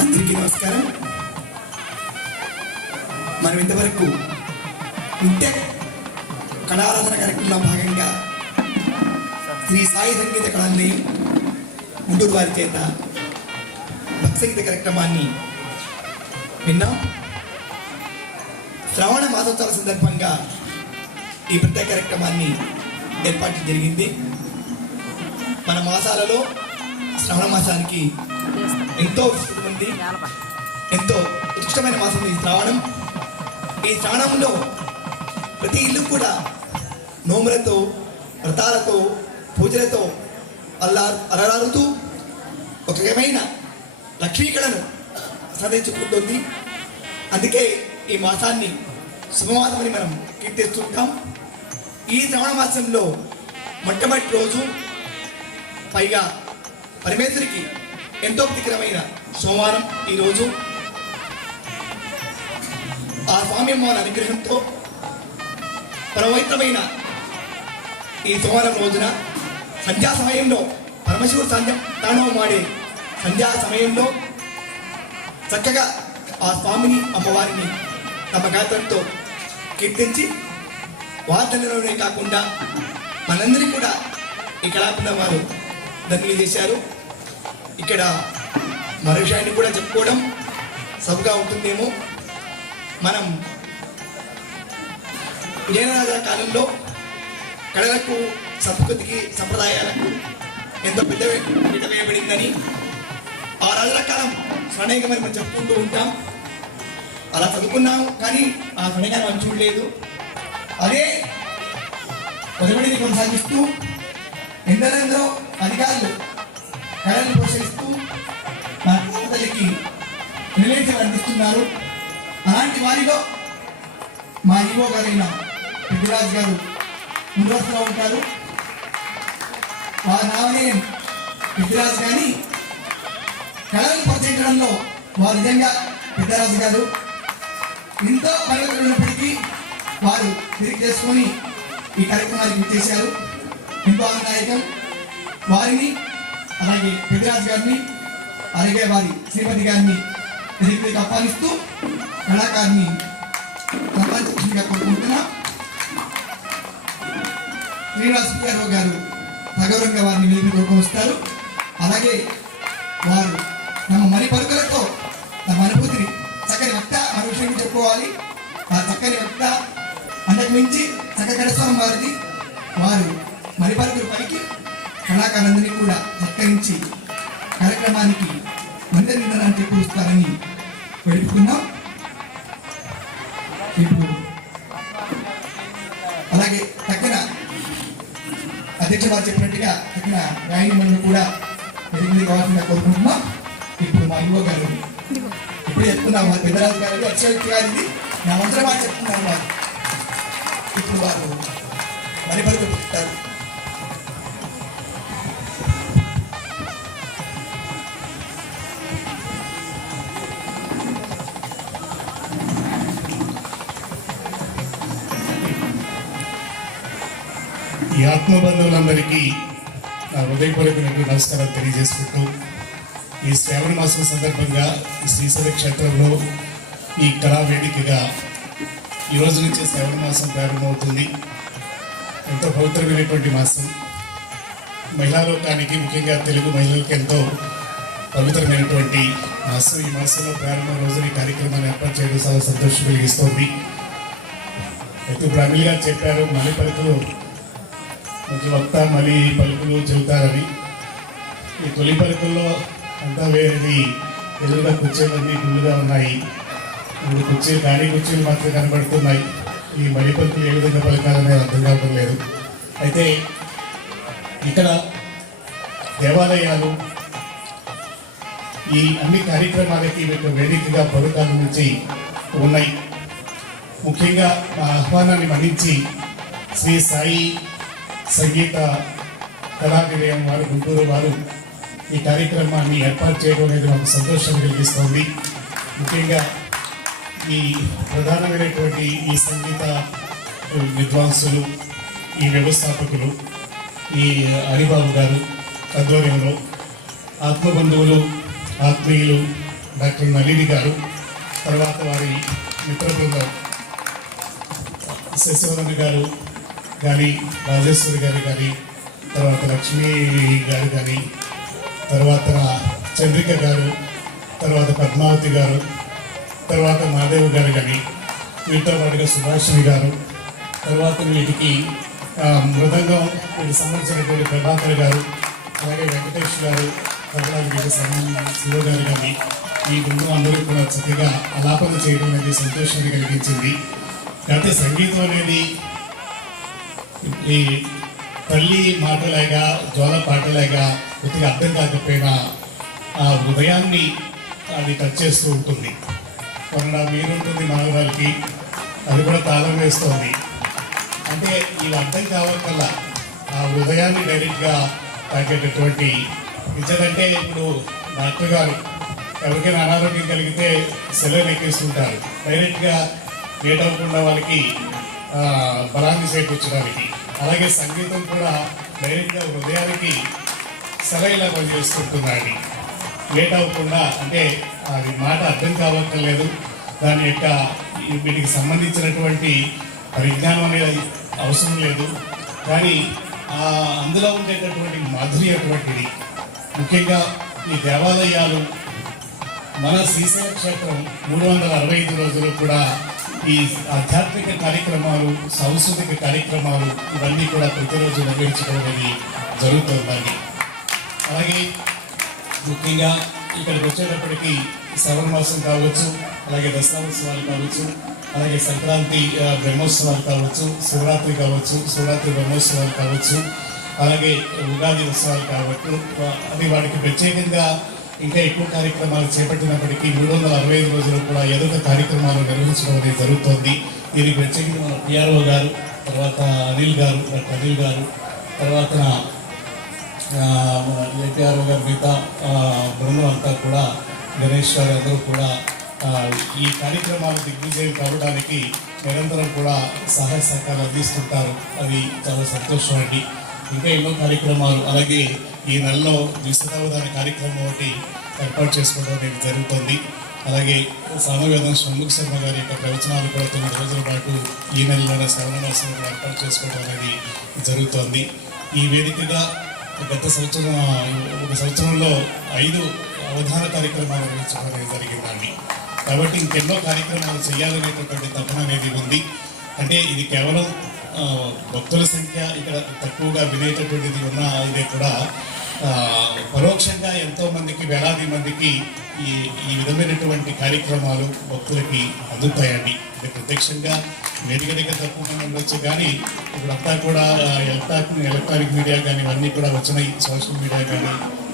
అందరికీ నమస్కారం. మనం ఇంతవరకు నిత్య కళారాధన కార్యక్రమంలో భాగంగా శ్రీ సాయి సంగీత కళల్ని గుంటూరు వారి చేత భక్సంగీత కార్యక్రమాన్ని విన్నాం. శ్రవణ మాసోత్సవాల సందర్భంగా ఈ ప్రత్యేక కార్యక్రమాన్ని ఏర్పాటు జరిగింది. మన మాసాలలో శ్రవణ మాసానికి ఎంతో ఉంది ఎంతో ఉత్కృష్టమైన మాసం ఈ శ్రావణం. ఈ శ్రావణంలో ప్రతి ఇల్లు కూడా నోములతో వ్రతాలతో పూజలతో అల్లా అలరారుతూ ఒక రకమైన లక్ష్మీకళను సాధించుకుంటుంది అందుకే ఈ మాసాన్ని శుభమాసమని మనం కీర్తిస్తుంటాం. ఈ శ్రవణ మాసంలో మొట్టమొదటి రోజు పైగా పరమేశ్వరికి ఎంతో ప్రీతికరమైన సోమవారం ఈరోజు. ఆ స్వామి అమ్మవారి అనుగ్రహంతో పరమపవిత్రమైన ఈ సోమవారం రోజున సంధ్యా సమయంలో పరమశివుడు సంధ్య తాండవం ఆడే సంధ్యా సమయంలో చక్కగా ఆ స్వామిని అమ్మవారిని తమ గాత్రంతో కీర్తించి వార్తలలోనే కాకుండా మనందరికీ కూడా ఈ కళాపున్న వారు ధన్యులు చేశారు. ఇక్కడ మరో విషయాన్ని కూడా చెప్పుకోవడం సబుగా ఉంటుందేమో. మనం జయనరాజా కాలంలో కళలకు సంస్కృతికి సంప్రదాయాలకు ఎంతో పెద్ద పీట వేయబడిందని ఆ రాజుల కాలం స్వర్ణయుగమని మనం చెప్పుకుంటూ ఉంటాం. అలా చదువుకున్నాం కానీ ఆ స్వర్ణయుగాన్ని మనం చూడలేదు. అదే పొరబడిని కొనసాగిస్తూ ఎందరెందరో అధికారులు కళను పోషిస్తూ భక్తులకి తల్లికి అందిస్తున్నారు. అలాంటి వారిలో మా ఈవో గారైన పెద్దరాజు గారు ముందస్తులో ఉంటారు. వారి నామనే పెద్దరాజు కానీ కళలను ప్రోత్సహించడంలో వారు నిజంగా పెద్దరాజు గారు. ఎంతో పరిమితులు ఉన్నప్పటికీ వారు తిరిగి చేసుకొని ఈ కార్యక్రమానికి చేశారు ఎంతో ఆనందదాయకం. వారిని అలాగే పెద్దరాజు గారిని అలాగే వారి శ్రీమతి గారిని తిరిగి ఆహ్వానిస్తూ కళాకారిని సన్మానించగా కోరుకుంటున్నా. శ్రీనివాస్ గారు గారు సగౌరవంగా వారిని వెలిపి కోరుకొని వస్తారు అలాగే వారు తమ మరి పలుకులతో తమ అనుభూతిని చక్కని వక్త మరో విషయం చెప్పుకోవాలి. ఆ చక్కని వక్త అంతకు మించి చక్కగడస్వామి వారిది. వారు మరి పలుకులు పైకి కళాకారులందరినీ కూడా సత్కరించి కార్యక్రమానికి మందిర నిందనాన్ని చేకూరుస్తారని వెడుపుకున్నాం ఇప్పుడు అలాగే తక్కిన అధ్యక్ష వారు చెప్పినట్టుగా తగిన వ్యాయామలను కూడా ఎనిమిది కావాల్సిందిగా కోరుకుంటున్నాం. ఇప్పుడు మా యువ గారు ఇప్పుడు చెప్తున్నాం వారు పెద్దరాజు గారు అక్షయక్తి గారు ఇది నా మంత్రం చెప్తున్నారు వారు. ఇప్పుడు వారు మణిపరుగు పుట్టారు ఈ ఆత్మబంధువులందరికీ నా హృదయపూర్వకమైన నమస్కారం తెలియజేసుకుంటూ ఈ శ్రావణ మాసం సందర్భంగా ఈ శ్రీశైల క్షేత్రంలో ఈ కళా వేదికగా ఈ రోజు నుంచి శ్రావణ మాసం ప్రారంభమవుతుంది. ఎంతో పవిత్రమైనటువంటి మాసం. మహిళా లోకానికి ముఖ్యంగా తెలుగు మహిళలకు ఎంతో పవిత్రమైనటువంటి మాసం. ఈ మాసంలో ప్రారంభ రోజున ఈ కార్యక్రమాన్ని ఏర్పాటు చేయడం చాలా సంతోషం కలిగిస్తోంది. అయితే బ్రాహ్మణి గారు చెప్పారు మళ్ళీ పలుకులు వక్త మళ్ళీ పలుకులు చెబుతారని. ఈ తొలి పలుకుల్లో అంతా వేరేది ఎదురుగా కుర్చీలన్నీ ఫుల్గా ఉన్నాయి. ఇప్పుడు కుర్చీలు ఖాళీ కుర్చీలు మాత్రం కనబడుతున్నాయి. ఈ మడి పలుకులు ఏ విధంగా పలకాలనే అర్థం కావడం లేదు. అయితే ఇక్కడ దేవాలయాలు ఈ అన్ని కార్యక్రమాలకి మీకు వేదికగా పలుకాల నుంచి ఉన్నాయి. ముఖ్యంగా మా ఆహ్వానాన్ని మన్నించి శ్రీ సాయి సంగీత కళా వారు గుంటూరు వారు ఈ కార్యక్రమాన్ని ఏర్పాటు చేయడం అనేది మాకు సంతోషం కలిగిస్తోంది. ముఖ్యంగా ఈ ప్రధానమైనటువంటి ఈ సంగీత విద్వాంసులు ఈ వ్యవస్థాపకులు ఈ హరిబాబు గారు ఆధ్వర్యంలో ఆత్మబంధువులు ఆత్మీయులు డాక్టర్ నళిని గారు తర్వాత వారి మిత్ర బృందం శశివరణ గారు కానీ రాజేశ్వరి గారు కానీ తర్వాత లక్ష్మీ గారు కానీ తర్వాత చంద్రిక గారు తర్వాత పద్మావతి గారు తర్వాత మాదేవ్ గారు కానీ వీటితో పాటుగా సుభాషిణి గారు తర్వాత వీటికి మృదంగం వీటికి సంబంధించినటువంటి ప్రభాకర్ గారు అలాగే వెంకటేష్ గారు తర్వాత వీటికి సంబంధించిన శివ గారు కానీ ఈ బృందం అందరూ కూడా చక్కగా ఆలాపన చేయడం అనేది సంతోషాన్ని కలిగించింది. కాకపోతే సంగీతం అనేది ఈ తల్లి మాటలేగా జ్వాల పాటలేగా కొద్దిగా అర్థం కాకపోయినా ఆ హృదయాన్ని అది టచ్ చేస్తూ ఉంటుంది. కొన్న మీరుంటుంది మనవరాలకి అది కూడా తాళం వేస్తోంది. అంటే ఇది అర్థం కావక్కల్లా ఆ హృదయాన్ని డైరెక్ట్గా తాకేటటువంటి నిజమంటే ఇప్పుడు డాక్టర్ గారు ఎవరికైనా అనారోగ్యం కలిగితే సెలవు ఎక్కిస్తుంటారు. డైరెక్ట్గా లేట్ అవ్వకుండా వాళ్ళకి బలాన్ని చేకూర్చడానికి. అలాగే సంగీతం కూడా డైరెక్ట్గా హృదయానికి సెలవులా పనిచేస్తుంటుందండి. లేట్ అవ్వకుండా అంటే అది మాట అర్థం కావక్కర్లేదు దాని యొక్క వీటికి సంబంధించినటువంటి పరిజ్ఞానం అనేది అవసరం లేదు. కానీ అందులో ఉండేటటువంటి మాధురి అటువంటిది ముఖ్యంగా ఈ దేవాలయాలు మన శ్రీశైల క్షేత్రం మూడు వందల అరవై ఐదు రోజులు కూడా ఈ ఆధ్యాత్మిక కార్యక్రమాలు సాంస్కృతిక కార్యక్రమాలు ఇవన్నీ కూడా ప్రతిరోజు నిర్వహించడం అనేది జరుగుతుందండి అలాగే ముఖ్యంగా ఇక్కడికి వచ్చేటప్పటికి శ్రవణ మాసం కావచ్చు అలాగే దసరాత్సవాలు కావచ్చు అలాగే సంక్రాంతి బ్రహ్మోత్సవాలు కావచ్చు శివరాత్రి కావచ్చు శివరాత్రి బ్రహ్మోత్సవాలు కావచ్చు అలాగే ఉగాది ఉత్సవాలు కావచ్చు అది వాటికి ప్రత్యేకంగా ఇంకా ఎక్కువ కార్యక్రమాలు చేపట్టినప్పటికీ మూడు వందల అరవై ఐదు రోజులు కూడా ఏదో ఒక కార్యక్రమాలు నిర్వహించడం అనేది జరుగుతోంది. దీనికి ప్రత్యేకంగా మన పిఆర్ఓ గారు తర్వాత అనిల్ గారు డాక్టర్ అనిల్ గారు తర్వాత ఏపీఆర్ఓ గారు మిగతా బృందం అంతా కూడా గణేష్ గారు అందరూ కూడా ఈ కార్యక్రమాలు దిగ్విజయం కావడానికి నిరంతరం కూడా సహాయ సహకారాలు అందిస్తుంటారు. అది చాలా సంతోషం అండి. ఇంకా ఎన్నో కార్యక్రమాలు అలాగే ఈ నెలలో ద్విశతావధాన కార్యక్రమం ఒకటి ఏర్పాటు చేసుకోవడం అనేది జరుగుతుంది. అలాగే సామవేదం షణ్ముఖ శర్మ గారి యొక్క ప్రవచనాలు కూడా తొమ్మిది రోజుల పాటు ఈ నెలలోనే శ్రవణ ఏర్పాటు చేసుకోవడం అనేది జరుగుతోంది. ఈ వేదికగా గత సంవత్సరం ఒక సంవత్సరంలో ఐదు అవధాన కార్యక్రమాలు నిర్వహించడం అనేది జరిగిందండి. కాబట్టి ఇంకెన్నో కార్యక్రమాలు చేయాలనేటటువంటి తపన అనేది ఉంది. అంటే ఇది కేవలం భక్తుల సంఖ్య ఇక్కడ తక్కువగా వినేటటువంటిది ఉన్న ఇదే కూడా. పరోక్షంగా ఎంతో మందికి వేలాది మందికి ఈ ఈ విధమైనటువంటి కార్యక్రమాలు భక్తులకి అందుతాయండి. అంటే ప్రత్యక్షంగా వేదిక దగ్గర తక్కువ మంది ఉండొచ్చు కానీ ఇప్పుడంతా కూడా ఎలక్ట్రానిక్ ఎలక్ట్రానిక్ మీడియా కానీ ఇవన్నీ కూడా వచ్చినాయి. సోషల్ మీడియా కానీ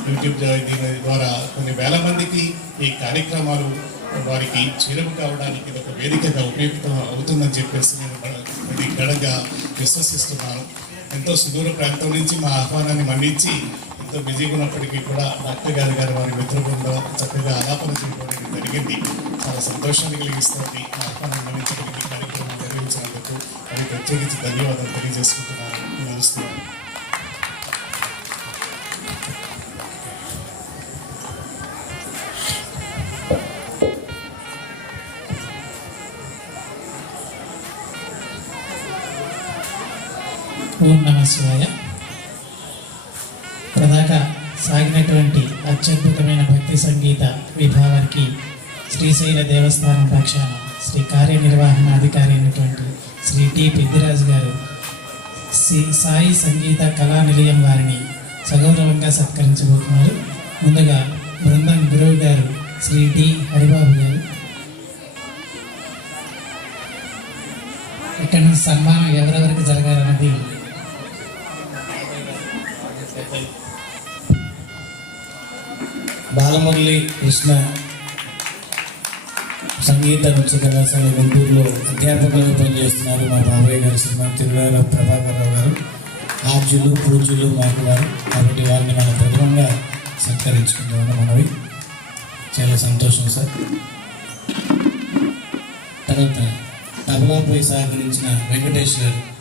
యూట్యూబ్ దీని ద్వారా కొన్ని వేల మందికి ఈ కార్యక్రమాలు వారికి చేరువ కావడానికి ఇది ఒక వేదికగా ఉపయుక్తం అవుతుందని చెప్పేసి నేను ఇది ఘనంగా విశ్వసిస్తున్నాను ఎంతో సుదూర ప్రాంతం నుంచి మా ఆహ్వానాన్ని మన్నించి ఎంతో బిజీగా ఉన్నప్పటికీ కూడా డాక్టర్ గారు గారు వారి మిత్ర బృందం చక్కగా ఆలాపన చేయడానికి జరిగింది. చాలా సంతోషాన్ని కలిగిస్తుంది. మా ఆహ్వానాన్ని మన్నించడానికి కార్యక్రమం నిర్వహించినందుకు. అది ప్రత్యేకించి ధన్యవాదాలు తెలియజేసుకుంటున్నాను. నమస్కారం. శ్రీశైల దేవస్థానం పక్షాన శ్రీ కార్యనిర్వహణాధికారి అయినటువంటి శ్రీ టి పెద్దిరాజు గారు శ్రీ సాయి సంగీత కళా నిలయం వారిని సగౌరవంగా సత్కరించబోతున్నారు. ముందుగా బృందం గురువు గారు శ్రీ టి హరిబాబు గారు. ఇక్కడ సన్మానం ఎవరెవరికి జరగాలన్నది బాలమురళి కృష్ణ సంగీత నృత్య కళాశాల గుంటూరులో అధ్యాపకులుగా పనిచేస్తున్నారు మా బాబాయ్ గారు శ్రీమతి తిరుగాల ప్రభాకర్ రావు గారు ఆర్జులు పూజలు మాకు వారు కాబట్టి వారిని మనం ప్రథమంగా సత్కరించుకుందామని మనవి. చాలా సంతోషం సార్. తర్వాత తబలాపై సహకరించిన వెంకటేష్ గారు.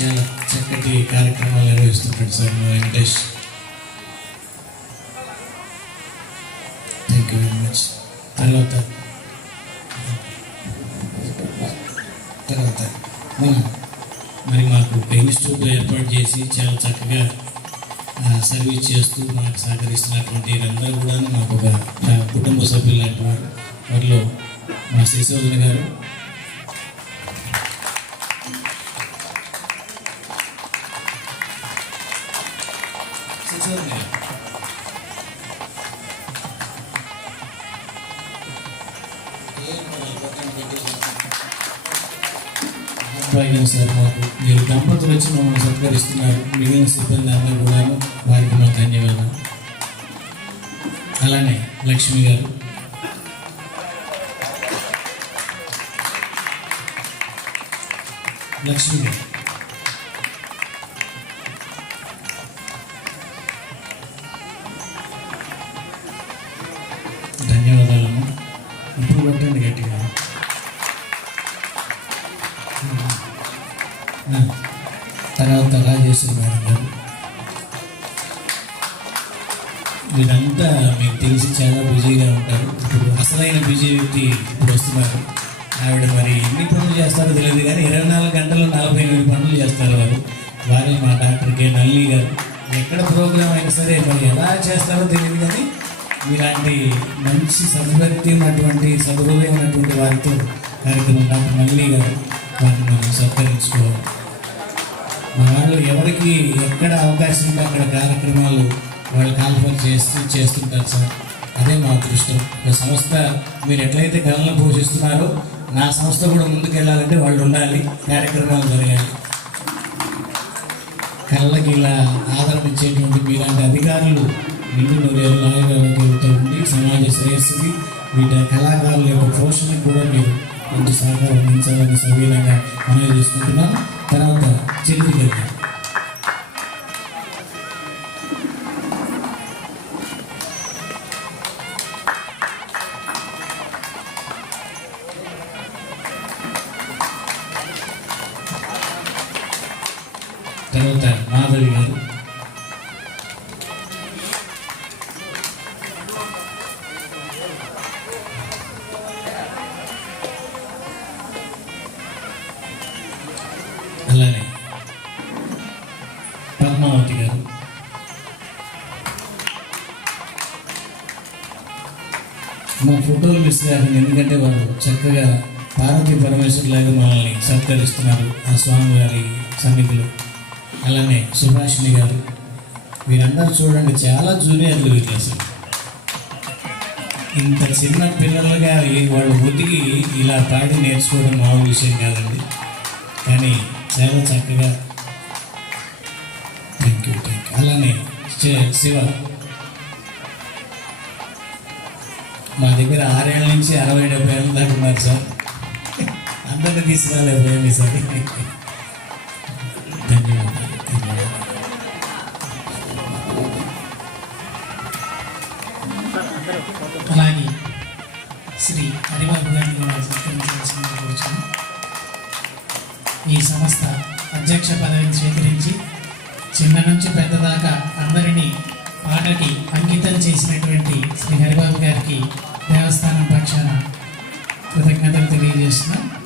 చాలా చక్కటి కార్యక్రమాలు నిర్వహిస్తున్నాడు సార్ వెంకటేష్. మచ్ తర్వాత తర్వాత మనం మరి మాకు పెయిన్ ఏర్పాటు చేసి చాలా చక్కగా సర్వీస్ చేస్తూ మాకు సహకరిస్తున్నటువంటి వీరందరూ కూడా మాకు ఒక కుటుంబ సభ్యులు లాంటి వారు వారిలో మా శశోధన గారు భాగ్యం సార్ మాకు మీరు దంపతులు వచ్చి మమ్మల్ని సత్కరిస్తున్నారు. మిగిలిన సిబ్బంది అందరూ కూడాను వారికి మా ధన్యవాదాలు. అలానే లక్ష్మి గారు. లక్ష్మి గారు. ధన్యవాదాలు. ఇప్పుడు కొట్టండి గట్టిగా తర్వాత రాజేశ్వరి మేడం గారు. వీరంతా మీకు తెలిసి చాలా బిజీగా ఉంటారు. ఇప్పుడు అసలైన బిజీ వ్యక్తి ఇప్పుడు వస్తున్నారు. ఆవిడ మరి ఎన్ని పనులు చేస్తారో తెలియదు కానీ ఇరవై నాలుగు గంటలు నలభై ఎనిమిది పనులు చేస్తారు వారు వారే మా డాక్టర్ కే నల్లి గారు. ఎక్కడ ప్రోగ్రామ్ అయినా సరే మరి ఎలా చేస్తారో తెలియదు కానీ ఇలాంటి మంచి సద్భక్తి ఉన్నటువంటి సదుహృదయం ఉన్నటువంటి వారితో కార్యక్రమం డాక్టర్ నల్లి వారిని సత్కరించుకోవాలి. మా వాళ్ళు ఎవరికి ఎక్కడ అవకాశం ఉంటే అక్కడ కార్యక్రమాలు వాళ్ళు కాల్ఫర్ చేస్తూ చేస్తుంటారు సార్. అదే మా అదృష్టం. ఒక సంస్థ మీరు ఎట్లయితే కళను పోషిస్తున్నారో నా సంస్థ కూడా ముందుకు వెళ్ళాలంటే వాళ్ళు ఉండాలి కార్యక్రమాలు జరగాలి. కళ్ళకి ఇలా ఆదరణ ఇచ్చేటువంటి మీలాంటి అధికారులు నిండు నూరేళ్ళు ఆయుర్వేదంతో ఉండి సమాజ శ్రేయస్సుకి వీటి కళాకారుల యొక్క పోషణకు కూడా మీరు కొంత సహకారం అందించాలని సవీనంగా మనవి చేసుకుంటున్నాను. తర్వాత చెల్లి ఫోటోలు మిస్ ఎందుకంటే వారు చక్కగా పార్వతీ పరమేశ్వరులాగా మనల్ని సత్కరిస్తున్నారు ఆ స్వామి గారి సన్నిధిలో. అలానే సుభాషిణి గారు. వీరందరూ చూడండి చాలా జూనియర్లు వీళ్ళు అసలు ఇంత చిన్న పిల్లలుగా వాళ్ళు ఉతికి ఇలా పాడి నేర్చుకోవడం మామూలు విషయం కాదండి. కానీ చాలా చక్కగా. థ్యాంక్ యూ థ్యాంక్ యూ అలానే శివ. మా దగ్గర ఆరేళ్ళ నుంచి అరవై డెబ్బై ఏళ్ళ దాకా ఉన్నారు సార్. అందరినీ తీసుకురాలేకపోయాను సార్. ధన్యవాదాలు అలాగే శ్రీ హరిబాబు గారిని కూడా ఈ సంస్థ అధ్యక్ష పదవిని స్వీకరించి చిన్న నుంచి పెద్ద దాకా అందరినీ పాటకి అంకితం చేసినటువంటి శ్రీ హరిబాబు గారికి దేవస్థానం పక్షాన కృతజ్ఞతలు తెలియజేస్తున్నాం.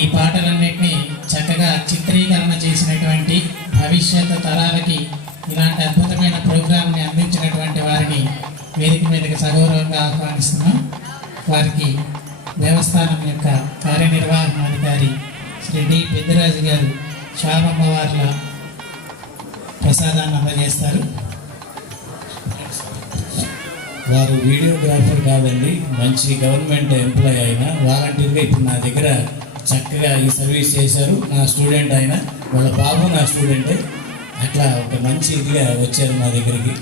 ఈ పాటలన్నింటినీ చక్కగా చిత్రీకరణ చేసినటువంటి భవిష్యత్ తరాలకి ఇలాంటి అద్భుతమైన ప్రోగ్రాంని అందించినటువంటి వారిని వేదిక మీదకి సగౌరవంగా ఆహ్వానిస్తున్నాం. వారికి దేవస్థానం యొక్క కార్యనిర్వహణాధికారి శ్రీ డి పెద్దిరాజు గారు శ్యామమ్మవార్ల ప్రసాదాన్ని అందజేస్తారు. వారు వీడియోగ్రాఫర్ కాదండి మంచి గవర్నమెంట్ ఎంప్లాయ్ అయినా వాలంటీర్గా ఇప్పుడు నా దగ్గర చక్కగా ఈ సర్వీస్ చేశారు. నా స్టూడెంట్ ఆయన వాళ్ళ బాబు నా స్టూడెంటే. అట్లా ఒక మంచి ఇదిగా వచ్చారు మా దగ్గరికి.